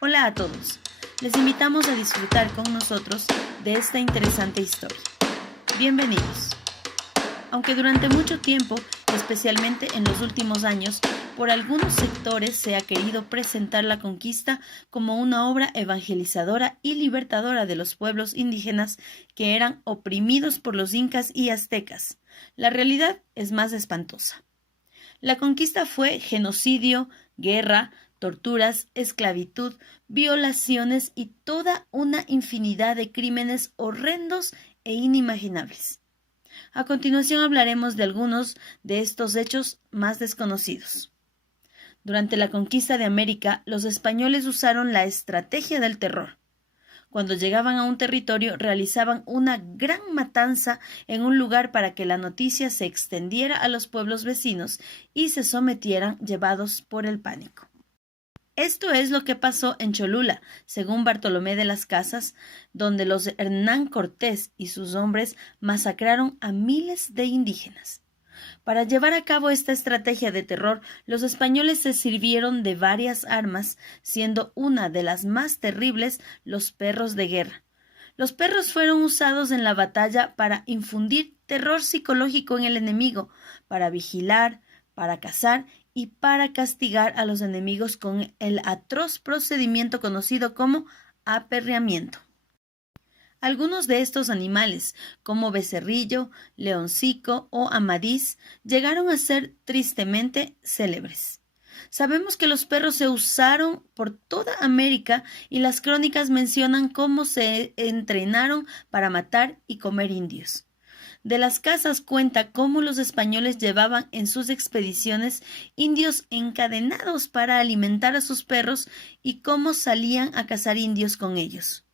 Hola a todos. Les invitamos a disfrutar con nosotros de esta interesante historia. Bienvenidos. Aunque durante mucho tiempo, especialmente en los últimos años, por algunos sectores se ha querido presentar la conquista como una obra evangelizadora y libertadora de los pueblos indígenas que eran oprimidos por los incas y aztecas, la realidad es más espantosa. La conquista fue genocidio, guerra, torturas, esclavitud, violaciones y toda una infinidad de crímenes horrendos e inimaginables. A continuación hablaremos de algunos de estos hechos más desconocidos. Durante la conquista de América, los españoles usaron la estrategia del terror. Cuando llegaban a un territorio, realizaban una gran matanza en un lugar para que la noticia se extendiera a los pueblos vecinos y se sometieran llevados por el pánico. Esto es lo que pasó en Cholula, según Bartolomé de las Casas, donde los Hernán Cortés y sus hombres masacraron a miles de indígenas. Para llevar a cabo esta estrategia de terror, los españoles se sirvieron de varias armas, siendo una de las más terribles los perros de guerra. Los perros fueron usados en la batalla para infundir terror psicológico en el enemigo, para vigilar, para cazar y para castigar a los enemigos con el atroz procedimiento conocido como aperreamiento. Algunos de estos animales, como becerrillo, leoncico o amadís, llegaron a ser tristemente célebres. Sabemos que los perros se usaron por toda América y las crónicas mencionan cómo se entrenaron para matar y comer indios. De las Casas cuenta cómo los españoles llevaban en sus expediciones indios encadenados para alimentar a sus perros y cómo salían a cazar indios con ellos.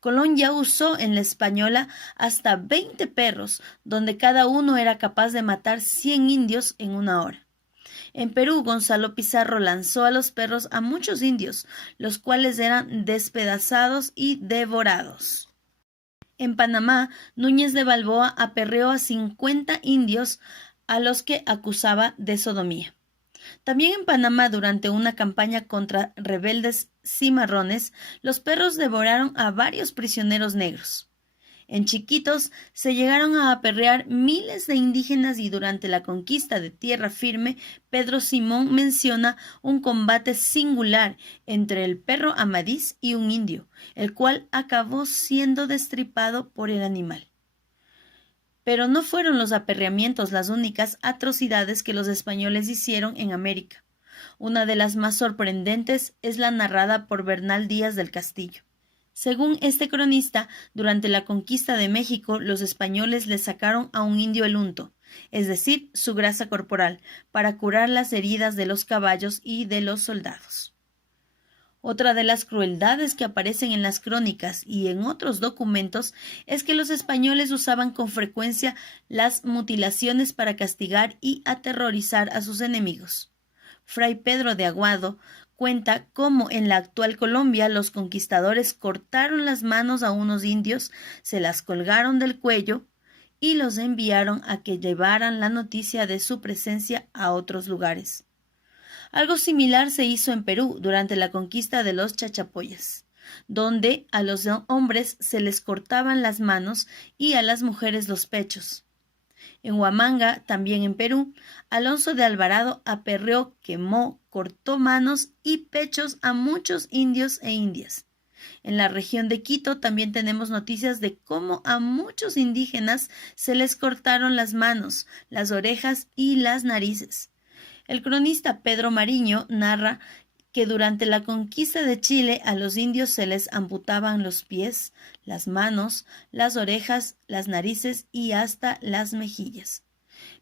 Colón ya usó en la Española hasta 20 perros, donde cada uno era capaz de matar 100 indios en una hora. En Perú, Gonzalo Pizarro lanzó a los perros a muchos indios, los cuales eran despedazados y devorados. En Panamá, Núñez de Balboa aperreó a 50 indios a los que acusaba de sodomía. También en Panamá, durante una campaña contra rebeldes cimarrones, los perros devoraron a varios prisioneros negros. En Chiquitos se llegaron a aperrear miles de indígenas y durante la conquista de Tierra Firme, Pedro Simón menciona un combate singular entre el perro amadís y un indio, el cual acabó siendo destripado por el animal. Pero no fueron los aperreamientos las únicas atrocidades que los españoles hicieron en América. Una de las más sorprendentes es la narrada por Bernal Díaz del Castillo. Según este cronista, durante la conquista de México, los españoles le sacaron a un indio el unto, es decir, su grasa corporal, para curar las heridas de los caballos y de los soldados. Otra de las crueldades que aparecen en las crónicas y en otros documentos es que los españoles usaban con frecuencia las mutilaciones para castigar y aterrorizar a sus enemigos. Fray Pedro de Aguado cuenta cómo en la actual Colombia los conquistadores cortaron las manos a unos indios, se las colgaron del cuello y los enviaron a que llevaran la noticia de su presencia a otros lugares. Algo similar se hizo en Perú durante la conquista de los chachapoyas, donde a los hombres se les cortaban las manos y a las mujeres los pechos. En Huamanga, también en Perú, Alonso de Alvarado aperreó, quemó, cortó manos y pechos a muchos indios e indias. En la región de Quito también tenemos noticias de cómo a muchos indígenas se les cortaron las manos, las orejas y las narices. El cronista Pedro Mariño narra que durante la conquista de Chile a los indios se les amputaban los pies, las manos, las orejas, las narices y hasta las mejillas.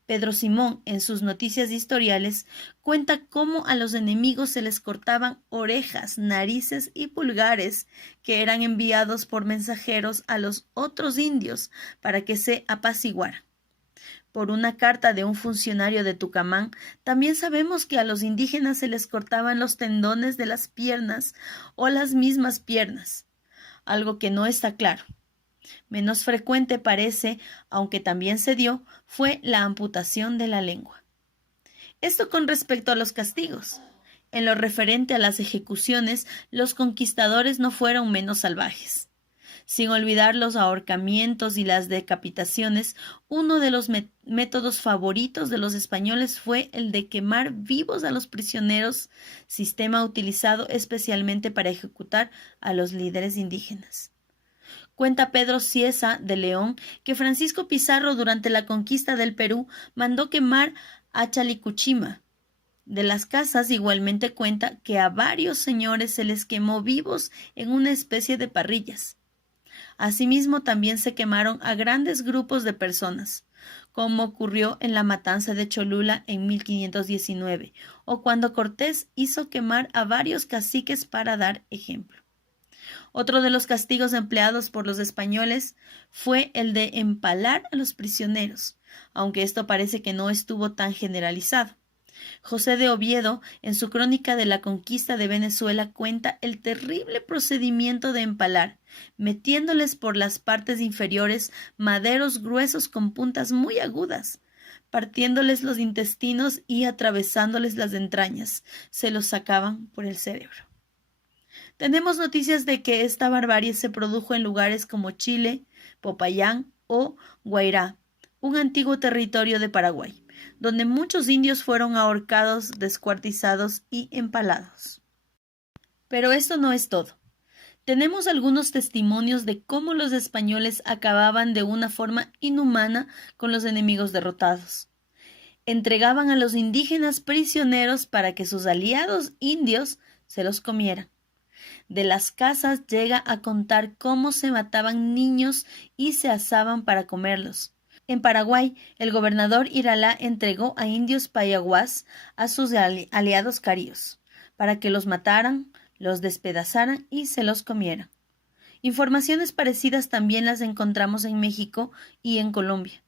Pedro Simón, en sus noticias historiales, cuenta cómo a los enemigos se les cortaban orejas, narices y pulgares, que eran enviados por mensajeros a los otros indios para que se apaciguaran. Por una carta de un funcionario de Tucumán, también sabemos que a los indígenas se les cortaban los tendones de las piernas o las mismas piernas, algo que no está claro. Menos frecuente parece, aunque también se dio, fue la amputación de la lengua. Esto con respecto a los castigos. En lo referente a las ejecuciones, los conquistadores no fueron menos salvajes. Sin olvidar los ahorcamientos y las decapitaciones, uno de los métodos favoritos de los españoles fue el de quemar vivos a los prisioneros, sistema utilizado especialmente para ejecutar a los líderes indígenas. Cuenta Pedro Cieza de León que Francisco Pizarro durante la conquista del Perú mandó quemar a Chalicuchima. De las casas igualmente cuenta que a varios señores se les quemó vivos en una especie de parrillas. Asimismo, también se quemaron a grandes grupos de personas, como ocurrió en la matanza de Cholula en 1519, o cuando Cortés hizo quemar a varios caciques para dar ejemplo. Otro de los castigos empleados por los españoles fue el de empalar a los prisioneros, aunque esto parece que no estuvo tan generalizado. José de Oviedo, en su crónica de la conquista de Venezuela, cuenta el terrible procedimiento de empalar, metiéndoles por las partes inferiores maderos gruesos con puntas muy agudas, partiéndoles los intestinos y atravesándoles las entrañas. Se los sacaban por el cerebro. Tenemos noticias de que esta barbarie se produjo en lugares como Chile, Popayán o Guairá, un antiguo territorio de Paraguay, donde muchos indios fueron ahorcados, descuartizados y empalados. Pero esto no es todo. Tenemos algunos testimonios de cómo los españoles acababan de una forma inhumana con los enemigos derrotados. Entregaban a los indígenas prisioneros para que sus aliados indios se los comieran. De las casas llega a contar cómo se mataban niños y se asaban para comerlos. En Paraguay, el gobernador Iralá entregó a indios payaguás a sus aliados carios, para que los mataran, los despedazaran y se los comieran. Informaciones parecidas también las encontramos en México y en Colombia.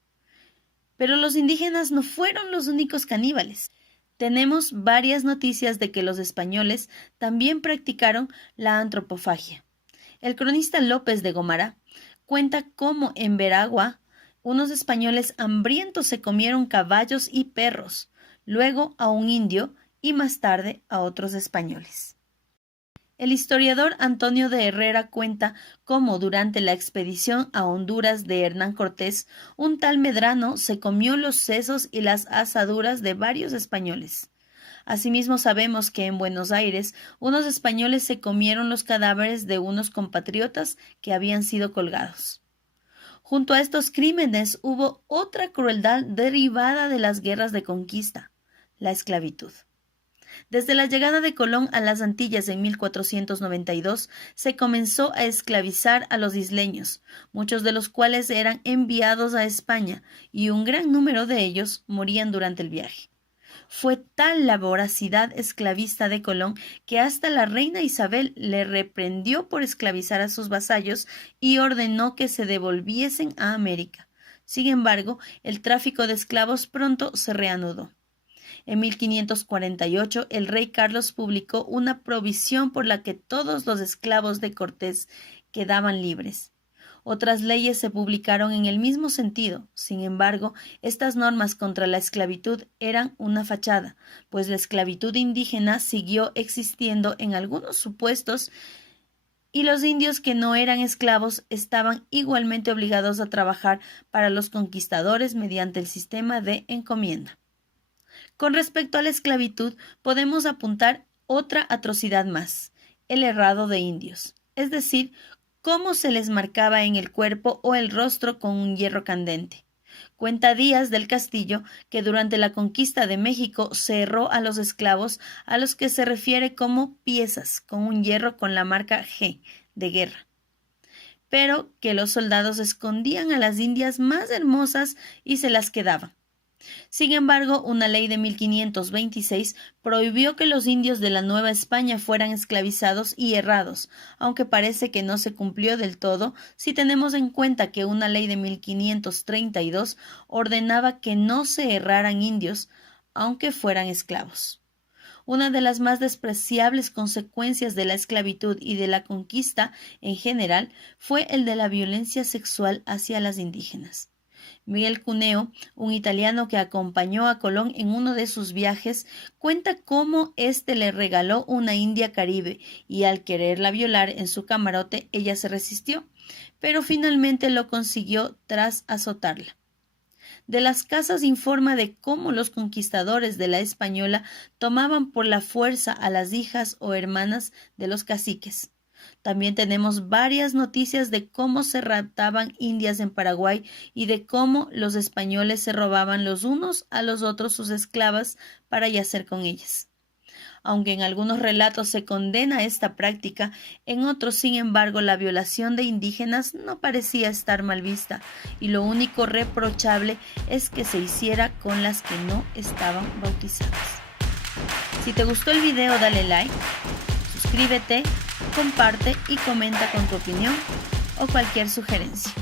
Pero los indígenas no fueron los únicos caníbales. Tenemos varias noticias de que los españoles también practicaron la antropofagia. El cronista López de Gomara cuenta cómo en Veragua unos españoles hambrientos se comieron caballos y perros, luego a un indio y más tarde a otros españoles. El historiador Antonio de Herrera cuenta cómo durante la expedición a Honduras de Hernán Cortés, un tal Medrano se comió los sesos y las asaduras de varios españoles. Asimismo sabemos que en Buenos Aires unos españoles se comieron los cadáveres de unos compatriotas que habían sido colgados. Junto a estos crímenes hubo otra crueldad derivada de las guerras de conquista, la esclavitud. Desde la llegada de Colón a las Antillas en 1492, se comenzó a esclavizar a los isleños, muchos de los cuales eran enviados a España, y un gran número de ellos morían durante el viaje. Fue tal la voracidad esclavista de Colón que hasta la reina Isabel le reprendió por esclavizar a sus vasallos y ordenó que se devolviesen a América. Sin embargo, el tráfico de esclavos pronto se reanudó. En 1548, el rey Carlos publicó una provisión por la que todos los esclavos de Cortés quedaban libres. Otras leyes se publicaron en el mismo sentido. Sin embargo, estas normas contra la esclavitud eran una fachada, pues la esclavitud indígena siguió existiendo en algunos supuestos y los indios que no eran esclavos estaban igualmente obligados a trabajar para los conquistadores mediante el sistema de encomienda. Con respecto a la esclavitud, podemos apuntar otra atrocidad más, el herrado de indios, es decir, cómo se les marcaba en el cuerpo o el rostro con un hierro candente. Cuenta Díaz del Castillo que durante la conquista de México se herró a los esclavos a los que se refiere como piezas con un hierro con la marca G de guerra, pero que los soldados escondían a las indias más hermosas y se las quedaban. Sin embargo, una ley de 1526 prohibió que los indios de la Nueva España fueran esclavizados y herrados, aunque parece que no se cumplió del todo si tenemos en cuenta que una ley de 1532 ordenaba que no se herraran indios, aunque fueran esclavos. Una de las más despreciables consecuencias de la esclavitud y de la conquista en general fue el de la violencia sexual hacia las indígenas. Miguel Cuneo, un italiano que acompañó a Colón en uno de sus viajes, cuenta cómo éste le regaló una india caribe y al quererla violar en su camarote ella se resistió, pero finalmente lo consiguió tras azotarla. De las Casas informa de cómo los conquistadores de la Española tomaban por la fuerza a las hijas o hermanas de los caciques. También tenemos varias noticias de cómo se raptaban indias en Paraguay y de cómo los españoles se robaban los unos a los otros sus esclavas para yacer con ellas. Aunque en algunos relatos se condena esta práctica, en otros, sin embargo, la violación de indígenas no parecía estar mal vista y lo único reprochable es que se hiciera con las que no estaban bautizadas. Si te gustó el video, dale like, suscríbete, comparte y comenta con tu opinión o cualquier sugerencia.